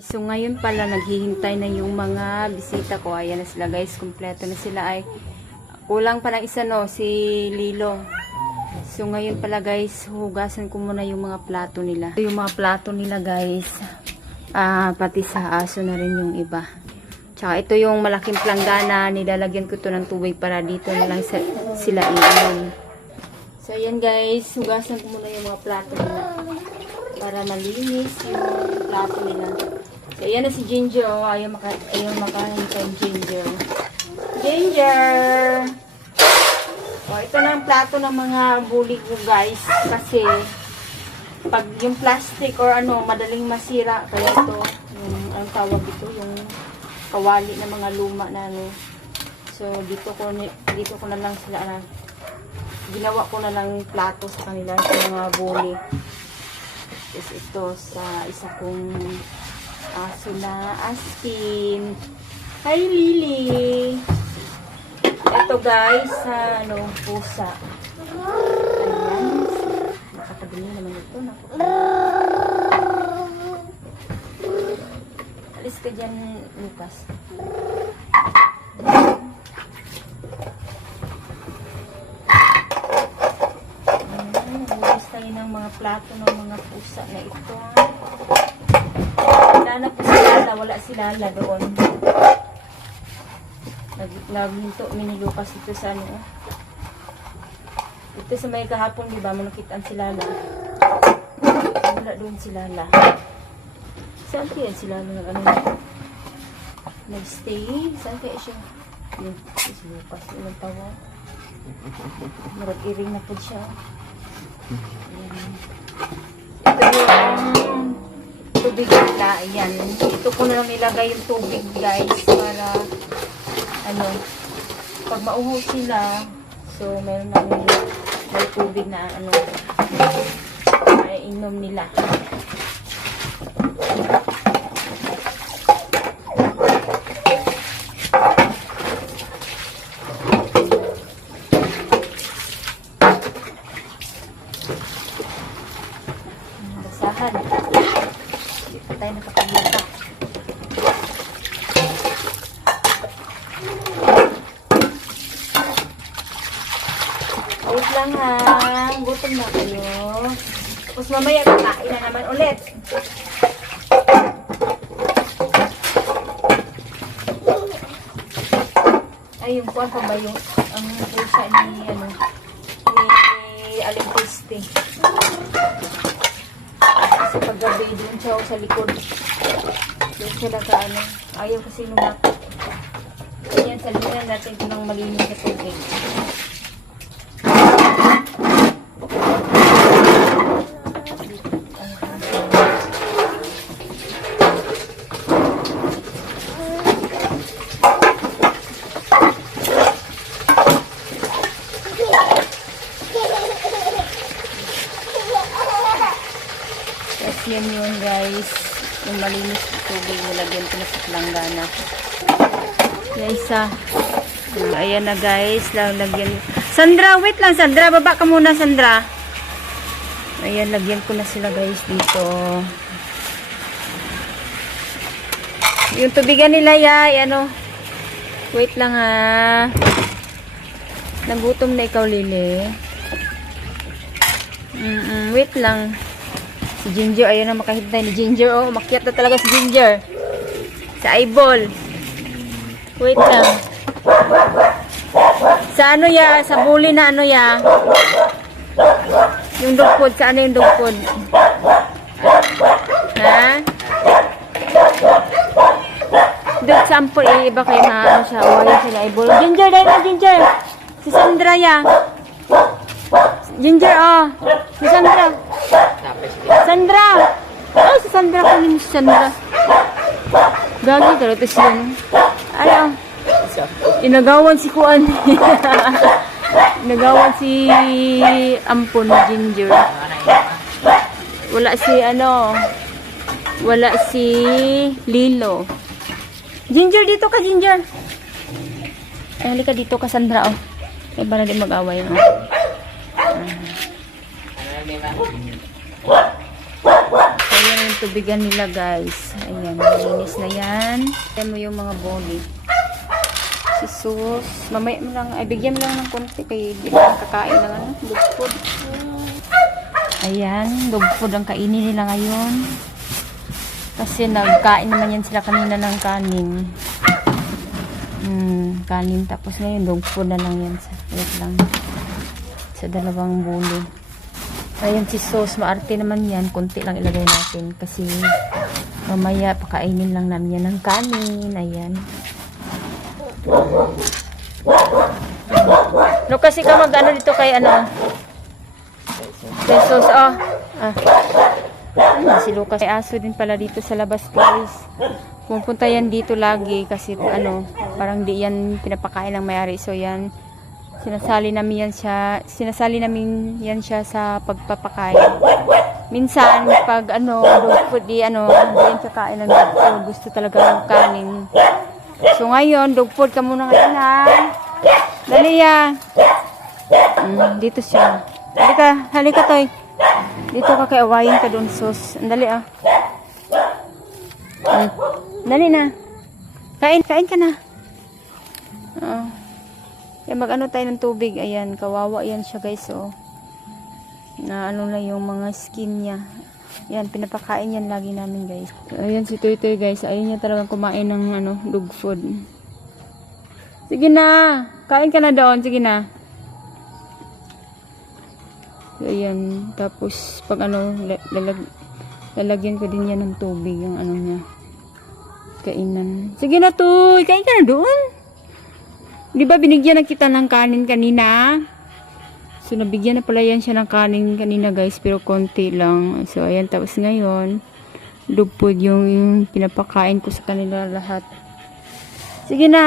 So ngayon pala naghihintay na yung mga bisita ko. Ayan na sila guys, kumpleto na sila. Ay kulang pa ng isa no, si Lilo. So ngayon pala guys, hugasan ko muna yung mga plato nila. Yung mga plato nila guys, pati sa aso na rin yung iba. Tsaka ito yung malaking planggana, nilalagyan ko to ng tubig para dito na lang sila iinom. So ayan guys, hugasan ko muna yung mga plato nila para malinis yung plato nila. So, ayan na si Ginger. Oh, ayaw makain kay Ginger. Ginger! Oh, ito na ang plato ng mga bully ko, guys. Kasi, pag yung plastic or ano, madaling masira. Kaya ito, yung, ang tawag ito, yung kawali na mga luma na ano. So, dito ko na lang sila, ginawa ko na lang plato sa kanila, sa mga bully. Tapos ito, sa isa kong aso na Aspen. Hi Lily. Ito guys, pusa. Ayan. Nakakabili naman ito. Alis ka dyan, Lucas. Nagulis tayo ng mga plato ng mga pusa na ito. Hanap ko si Lala, wala si Lala doon. Naghinto, minilukas ito sa ano. Ito sa may kahapon, di ba? Manukitaan si Lala. Wala doon si Lala. Saan kaya si Lala nag-stay? Saan kaya siya? Yun, si Lucas, ilang tawa. Marag-iring na po siya. Ito yung tubig nila, ayan. Ito ko na lang nilagay yung tubig guys para pag mauho sila, so meron na may tubig na maiinom nila. Basahan. Dito tayo nakapaglata. Wait lang ha. Gutom na kayo. Tapos mamaya kakain na naman ulit. Ay, yung kuwan pa ba yung ang pusa ni Aling Christy. Kasi paggabi doon siya sa likod. Doon siya ayaw kasi lumakot. Ayan, salinan natin ito ng malinis na tubig. Yan yun guys, yung malinis na tubig, nilagyan ko na sa planggana. Guys ayan na guys, lagyan. Sandra, wait lang Sandra, baba ka muna Sandra. Ayan, lagyan ko na sila guys dito. Yung tubigan nila wait lang ha. Nagutom na ikaw Lily. Wait lang. Si Ginger, ayun na makahintay ni Ginger. Oh, makiat na talaga si Ginger. Sa eyeball. Wait lang. Sa sa bully na yung dog food, sa yung dog food? Ha? Dog sample, iba kayo na siya. Wala sila eyeball. Ginger, dahil na Ginger. Si Sandra Ginger, si Sandra. Sandra! Oh, si Sandra ko si Sandra. Gagi talaga siya. Ayaw. Inagawan si Kuan. Inagawan si Ampon Ginger. Wala si Lilo. Ginger, dito ka Ginger. Halika dito ka Sandra. Eh, para din mag-away. So, yan yung tubigan nila guys. Ayan, malinis na yan. Ayan mo yung mga boli. Si Sus. Mamaya mo lang, ay bigyan mo lang ng konti kay di ba kakain ng ano, dog food. Ayan, dog food ang kainin nila ngayon. Kasi nagkain naman yan sila kanina ng kanin. Kanin. Tapos ngayon, dog food na lang yan. Wait lang. Sa dalawang buli. Ayan si Sos. Maarte naman yan. Kunti lang ilagay natin. Kasi mamaya pakainin lang namin yan ng kanin. Ayan. No, kasi ka mag-ano dito kay ano? Kay Sos. Oh. Si Lucas. May aso din pala dito sa labas guys. Pupunta yan dito lagi kasi ano, parang di yan pinapakain ng may-ari. So yan, sinasali namin yan siya sa pagpapakain. Minsan pag ano, dog food di yan kakain ng dog food. Gusto talaga ng kanin. So ngayon, dog food ka muna ngayon ha. Dali ya. Dito siya. Halika Toy. Dito ka kay awayin ka doon Sos. Dali Dali na. Kain ka na. Kaya mag-ano tayo ng tubig. Ayan, kawawa yan siya guys. Oh. Na ano na yung mga skin niya. Yan, pinapakain yan lagi namin guys. Ayan si Toy Toy guys. Ayun niya talagang kumain ng ano, dog food. Sige na. Kain ka na doon. Sige na. So, ayan. Tapos pag ano, lalagyan ko din yan ng tubig. Yung ano niya. Kainan. Sige na Toy. Kain ka na doon. Di ba binigyan na kita ng kanin kanina? So, nabigyan na pala yan siya ng kanin kanina guys. Pero konti lang. So, ayan. Tapos ngayon, dog food yung pinapakain ko sa kanila lahat. Sige na.